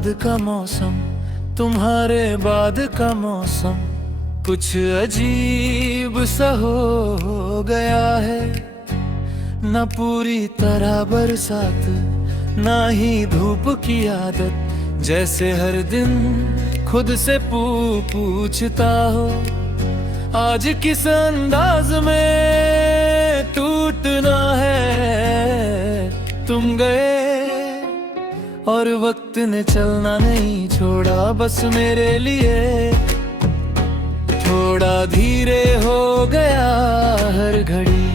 बाद का मौसम, तुम्हारे बाद का मौसम कुछ अजीब सा हो गया है। न पूरी तरह बरसात, ना ही धूप की आदत, जैसे हर दिन खुद से पूछता हो आज किस अंदाज में टूटना है। तुम गए और वक्त ने चलना नहीं छोड़ा, बस मेरे लिए थोड़ा धीरे हो गया हर घड़ी।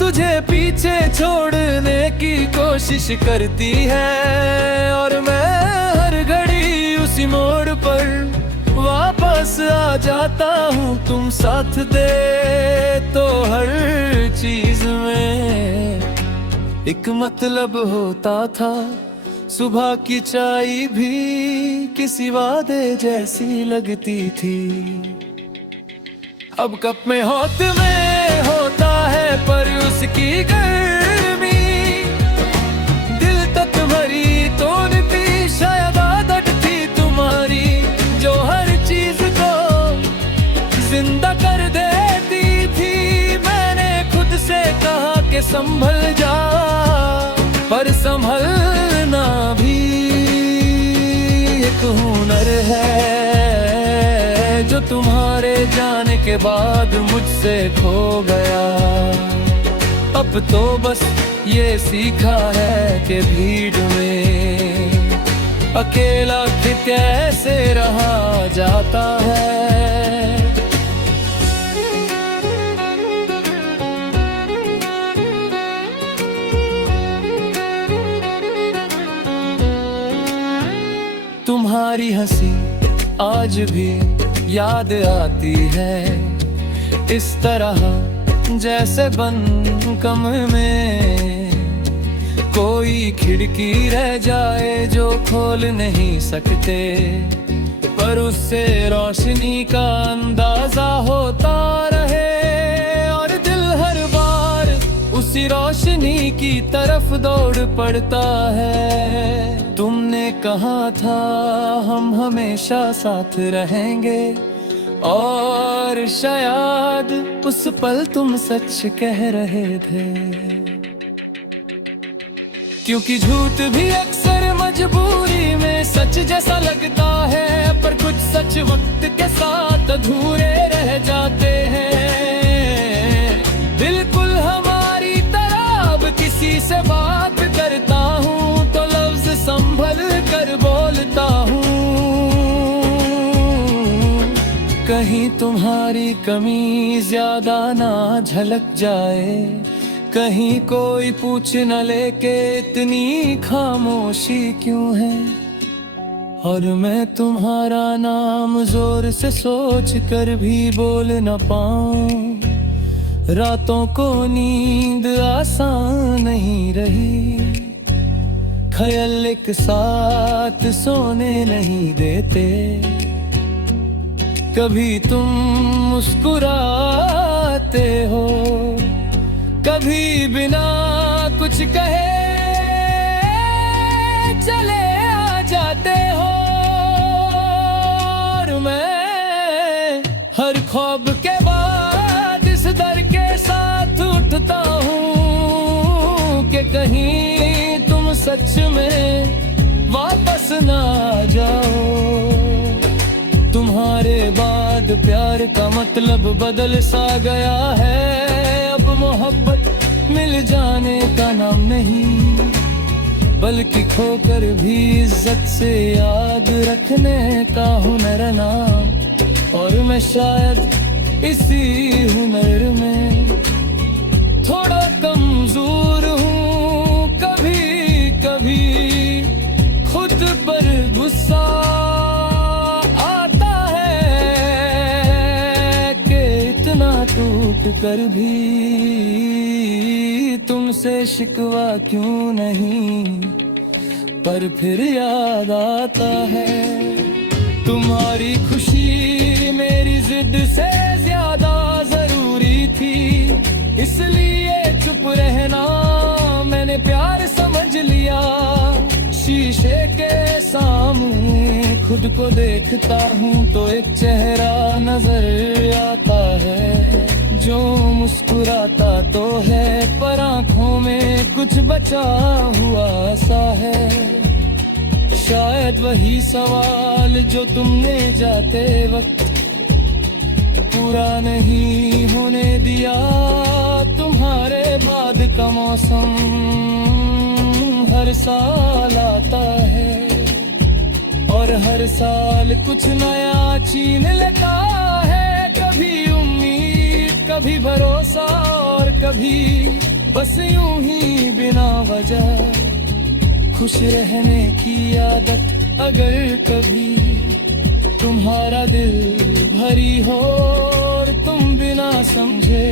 तुझे पीछे छोड़ने की कोशिश करती है और मैं हर घड़ी उसी मोड़ पर वापस आ जाता हूँ। तुम साथ दे तो हर चीज में एक मतलब होता था। सुबह की चाय भी किसी वादे जैसी लगती थी। अब कप में होता है पर उसकी गर्मी दिल तक भरी तो निकली। शायद आदत थी तुम्हारी जो हर चीज को जिंदा कर देती थी। मैंने खुद से कहा कि संभल जा, पर संभलना भी एक हुनर है जो तुम्हारे जाने के बाद मुझसे खो गया। अब तो बस ये सीखा है कि भीड़ में अकेला कैसे रहा जाता है। तुम्हारी हंसी आज भी याद आती है, इस तरह जैसे बंद कमरे में कोई खिड़की रह जाए जो खोल नहीं सकते, पर उससे रोशनी का अंदाजा होता रहे। और दिल हर बार उसी रोशनी की तरफ दौड़ पड़ता है। तुमने कहा था हम हमेशा साथ रहेंगे, और शायद उस पल तुम सच कह रहे थे। क्योंकि झूठ भी अक्सर मजबूरी में सच जैसा लगता है, पर कुछ सच वक्त के साथ अधूरे रह जाते हैं। बिल्कुल हमारी तरह अब किसी से बात करता हूँ तो लफ्ज संभल कर बोलता हूँ। कहीं तुम्हारी कमी ज्यादा ना झलक जाए, कहीं कोई पूछ न ले के इतनी खामोशी क्यों है। और मैं तुम्हारा नाम जोर से सोच कर भी बोल न पाऊं। रातों को नींद आसान नहीं रही, ख्याल एक साथ सोने नहीं देते। कभी तुम मुस्कुराते हो, कभी बिना कुछ कहे चले आ जाते हो। और मैं हर ख्वाब के बाद इस डर के साथ उठता हूँ कि कहीं तुम सच में वापस ना आ जाओ। तुम्हारे बाद प्यार का मतलब बदल सा गया है। अब मोहब्बत मिल जाने का नाम नहीं, बल्कि खोकर भी इज्जत से याद रखने का हुनर नाम। और मैं शायद इसी हुनर में थोड़ा कमजोर हूँ। कभी कभी खुद पर गुस्सा टूट कर भी तुमसे शिकवा क्यों नहीं, पर फिर याद आता है। तुम्हारी खुशी मेरी जिद से ज्यादा जरूरी थी, इसलिए चुप रहना मैंने प्यार समझ लिया। शीश शीशे के सामने खुद को देखता हूँ तो एक चेहरा नजर आता है जो मुस्कुराता तो है पर आंखों में कुछ बचा हुआ सा है। शायद वही सवाल जो तुमने जाते वक्त पूरा नहीं होने दिया। तुम्हारे बाद का मौसम हर साल आता है और हर साल कुछ नया छीन लेता है। कभी उम्मीद, कभी भरोसा और कभी बस यूं ही बिना वजह खुश रहने की आदत। अगर कभी तुम्हारा दिल भरी हो और तुम बिना समझे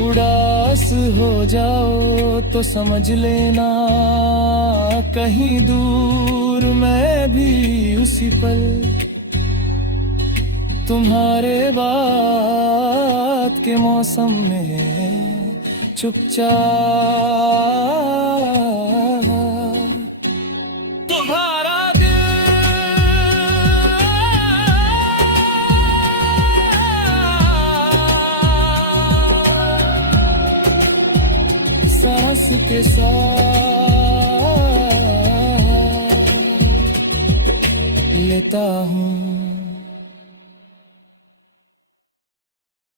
उदास हो जाओ तो समझ लेना कहीं दूर मैं भी उसी पल तुम्हारे बाद के मौसम में चुपचाप तुम्हारा सांस के साथ लेता हूँ।